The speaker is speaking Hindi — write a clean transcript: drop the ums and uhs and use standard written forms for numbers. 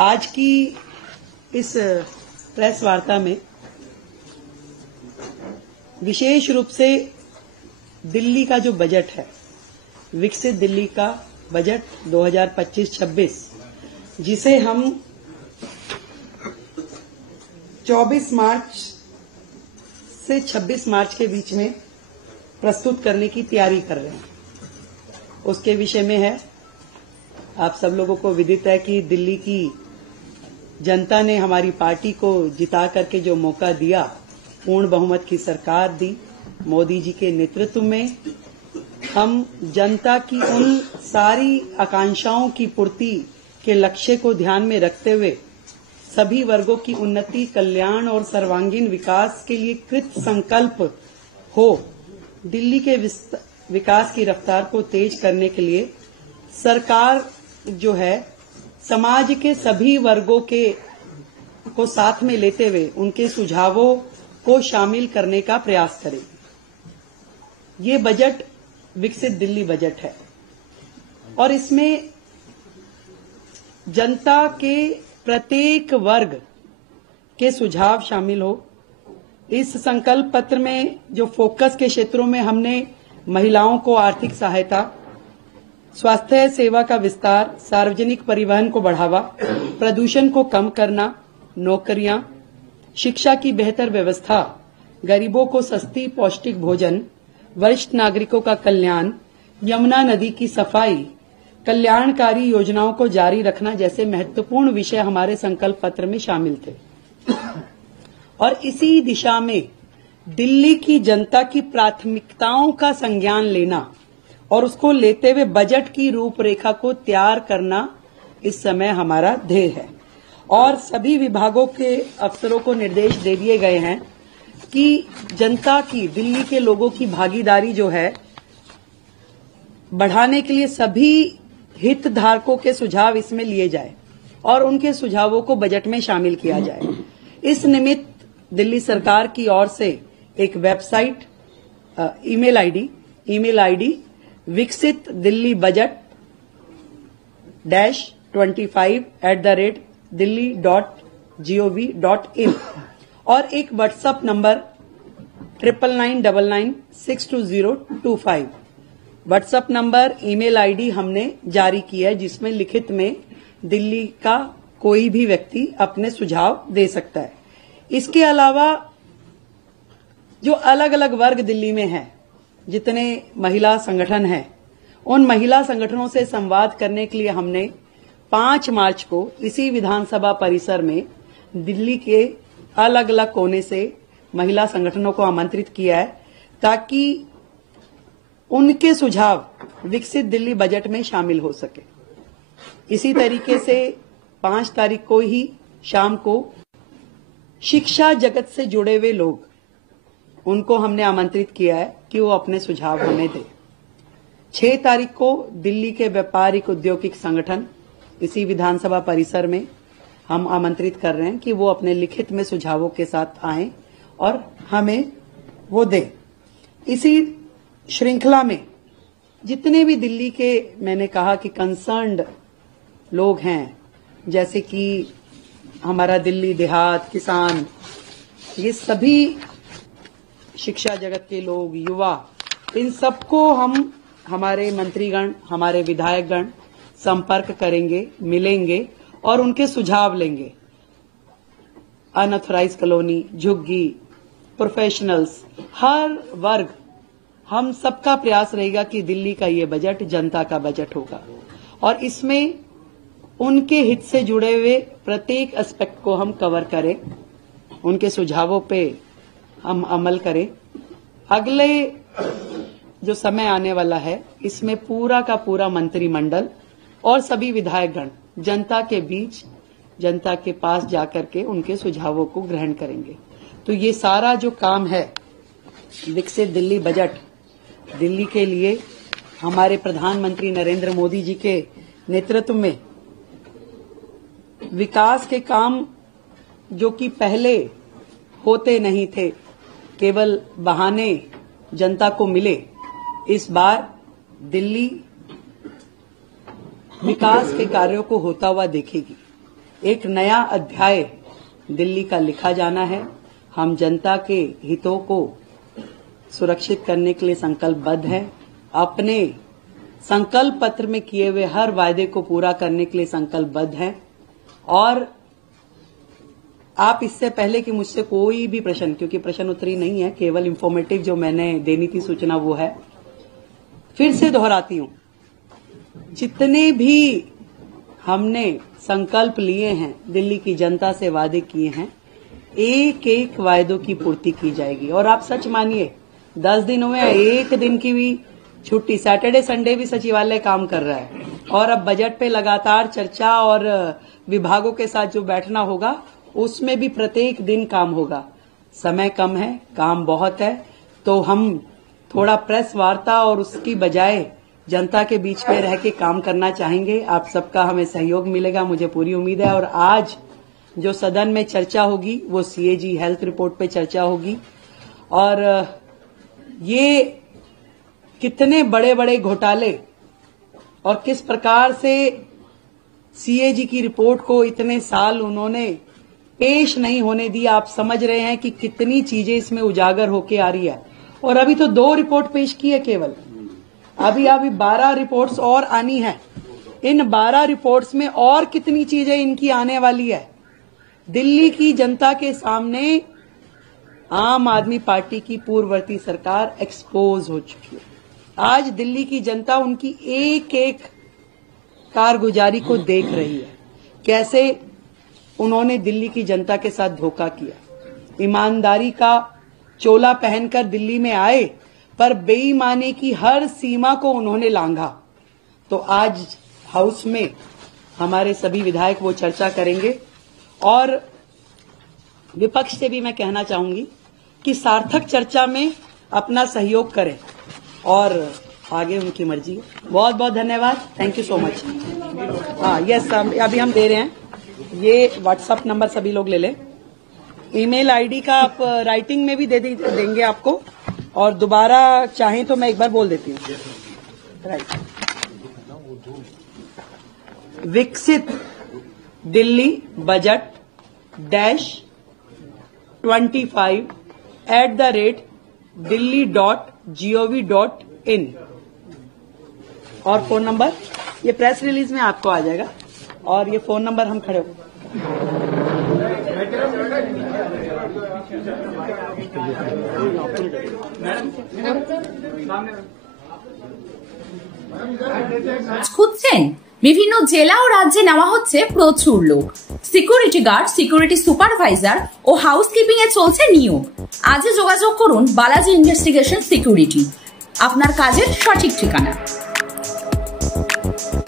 आज की इस प्रेस वार्ता में विशेष रूप से दिल्ली का जो बजट है, विकसित दिल्ली का बजट 2025-26, जिसे हम 24 मार्च से 26 मार्च के बीच में प्रस्तुत करने की तैयारी कर रहे हैं, उसके विषय में है। आप सब लोगों को विदित है कि दिल्ली की जनता ने हमारी पार्टी को जिता करके जो मौका दिया, पूर्ण बहुमत की सरकार दी मोदी जी के नेतृत्व में, हम जनता की उन सारी आकांक्षाओं की पूर्ति के लक्ष्य को ध्यान में रखते हुए सभी वर्गों की उन्नति, कल्याण और सर्वांगीण विकास के लिए कृत संकल्प हो दिल्ली के विकास की रफ्तार को तेज करने के लिए सरकार जो है समाज के सभी वर्गों को साथ में लेते हुए उनके सुझावों को शामिल करने का प्रयास करेगी। ये बजट विकसित दिल्ली बजट है और इसमें जनता के प्रत्येक वर्ग के सुझाव शामिल हो। इस संकल्प पत्र में जो फोकस के क्षेत्रों में हमने महिलाओं को आर्थिक सहायता, स्वास्थ्य सेवा का विस्तार, सार्वजनिक परिवहन को बढ़ावा, प्रदूषण को कम करना, नौकरियां, शिक्षा की बेहतर व्यवस्था, गरीबों को सस्ती पौष्टिक भोजन, वरिष्ठ नागरिकों का कल्याण, यमुना नदी की सफाई, कल्याणकारी योजनाओं को जारी रखना जैसे महत्वपूर्ण विषय हमारे संकल्प पत्र में शामिल थे। और इसी दिशा में दिल्ली की जनता की प्राथमिकताओं का संज्ञान लेना और उसको लेते हुए बजट की रूपरेखा को तैयार करना इस समय हमारा ध्येय है। और सभी विभागों के अफसरों को निर्देश दे दिए गए हैं कि जनता की, दिल्ली के लोगों की भागीदारी जो है बढ़ाने के लिए सभी हितधारकों के सुझाव इसमें लिए जाए और उनके सुझावों को बजट में शामिल किया जाए। इस निमित्त दिल्ली सरकार की ओर से एक वेबसाइट, ईमेल आईडी विकसित दिल्ली बजट -25@delhi.gov.in और एक WhatsApp number 9999962025 WhatsApp number, email ID हमने जारी की है, जिसमें लिखित में दिल्ली का कोई भी व्यक्ति अपने सुझाव दे सकता है। इसके अलावा जो अलग अलग वर्ग दिल्ली में हैं, जितने महिला संगठन हैं, उन महिला संगठनों से संवाद करने के लिए हमने 5 मार्च को इसी विधानसभा परिसर में दिल्ली के अलग अलग कोने से महिला संगठनों को आमंत्रित किया है, ताकि उनके सुझाव विकसित दिल्ली बजट में शामिल हो सके। इसी तरीके से 5 तारीख को ही शाम को शिक्षा जगत से जुड़े हुए लोग, उनको हमने आमंत्रित किया है कि वो अपने सुझाव हमें दें। 6 तारीख को दिल्ली के व्यापारिक औद्योगिक संगठन इसी विधानसभा परिसर में हम आमंत्रित कर रहे हैं कि वो अपने लिखित में सुझावों के साथ आएं और हमें वो दें। इसी श्रृंखला में जितने भी दिल्ली के, मैंने कहा कि कंसर्न्ड लोग हैं, जैसे कि हमारा दिल्ली देहात, किसान, ये सभी शिक्षा जगत के लोग, युवा, इन सबको हम, हमारे मंत्रीगण, हमारे विधायकगण संपर्क करेंगे, मिलेंगे और उनके सुझाव लेंगे। अनऑथराइज कॉलोनी, झुग्गी, प्रोफेशनल्स, हर वर्ग, हम सबका प्रयास रहेगा कि दिल्ली का ये बजट जनता का बजट होगा और इसमें उनके हित से जुड़े हुए प्रत्येक एस्पेक्ट को हम कवर करें, उनके सुझावों पे हम अमल करें। अगले जो समय आने वाला है, इसमें पूरा का पूरा मंत्रिमंडल और सभी विधायकगण जनता के बीच, जनता के पास जाकर के उनके सुझावों को ग्रहण करेंगे। तो ये सारा जो काम है विकसित दिल्ली बजट, दिल्ली के लिए हमारे प्रधानमंत्री नरेंद्र मोदी जी के नेतृत्व में विकास के काम जो कि पहले होते नहीं थे, केवल बहाने जनता को मिले, इस बार दिल्ली विकास के कार्यों को होता हुआ देखेगी। एक नया अध्याय दिल्ली का लिखा जाना है। हम जनता के हितों को सुरक्षित करने के लिए संकल्पबद्ध हैं। अपने संकल्प पत्र में किए हुए हर वायदे को पूरा करने के लिए संकल्पबद्ध हैं। और आप इससे पहले कि मुझसे कोई भी प्रश्न, क्योंकि प्रश्न उत्तरी नहीं है, केवल इंफॉर्मेटिव जो मैंने देनी थी सूचना वो है, फिर से दोहराती हूं, जितने भी हमने संकल्प लिए हैं, दिल्ली की जनता से वादे किए हैं, एक एक वायदों की पूर्ति की जाएगी। और आप सच मानिए 10 दिन हुए, एक दिन की भी छुट्टी, सैटरडे संडे भी सचिवालय काम कर रहा है। और अब बजट पे लगातार चर्चा और विभागों के साथ जो बैठना होगा उसमें भी प्रत्येक दिन काम होगा। समय कम है, काम बहुत है, तो हम थोड़ा प्रेस वार्ता और उसकी बजाय जनता के बीच में रह के काम करना चाहेंगे। आप सबका हमें सहयोग मिलेगा, मुझे पूरी उम्मीद है। और आज जो सदन में चर्चा होगी वो सीएजी हेल्थ रिपोर्ट पे चर्चा होगी। और ये कितने बड़े बड़े घोटाले और किस प्रकार से सीएजी की रिपोर्ट को इतने साल उन्होंने पेश नहीं होने दिया, आप समझ रहे हैं कि कितनी चीजें इसमें उजागर होके आ रही है। और अभी तो 2 रिपोर्ट पेश की है केवल, अभी 12 रिपोर्ट्स और आनी है। इन 12 रिपोर्ट्स में और कितनी चीजें इनकी आने वाली है। दिल्ली की जनता के सामने आम आदमी पार्टी की पूर्ववर्ती सरकार एक्सपोज हो चुकी है। आज दिल्ली की जनता उनकी एक एक कारगुजारी को देख रही है, कैसे उन्होंने दिल्ली की जनता के साथ धोखा किया। ईमानदारी का चोला पहनकर दिल्ली में आए, पर बेईमानी की हर सीमा को उन्होंने लांघा। तो आज हाउस में हमारे सभी विधायक वो चर्चा करेंगे। और विपक्ष से भी मैं कहना चाहूंगी कि सार्थक चर्चा में अपना सहयोग करें, और आगे उनकी मर्जी है। बहुत बहुत धन्यवाद, थैंक यू सो मच। हाँ यस, अभी हम दे रहे हैं। ये व्हाट्सएप नंबर सभी लोग ले लें। ईमेल आईडी का आप राइटिंग में भी देंगे आपको, और दोबारा चाहें तो मैं एक बार बोल देती हूँ। राइट, विकसित दिल्ली बजट -25@delhi.gov.in और फोन नंबर, ये प्रेस रिलीज में आपको आ जाएगा। और ये फोन नंबर हम खड़े हो খুঁজছেন? বিভিন্ন জেলা ও রাজ্যে নেওয়া হচ্ছে প্রচুর লোক। সিকিউরিটি গার্ড, সিকিউরিটি সুপারভাইজার ও হাউসকিপিং এ চলছে নিয়োগ। আজই যোগাযোগ করুন বালাজি ইনভেস্টিগেশন সিকিউরিটি, আপনার কাজের সঠিক ঠিকানা।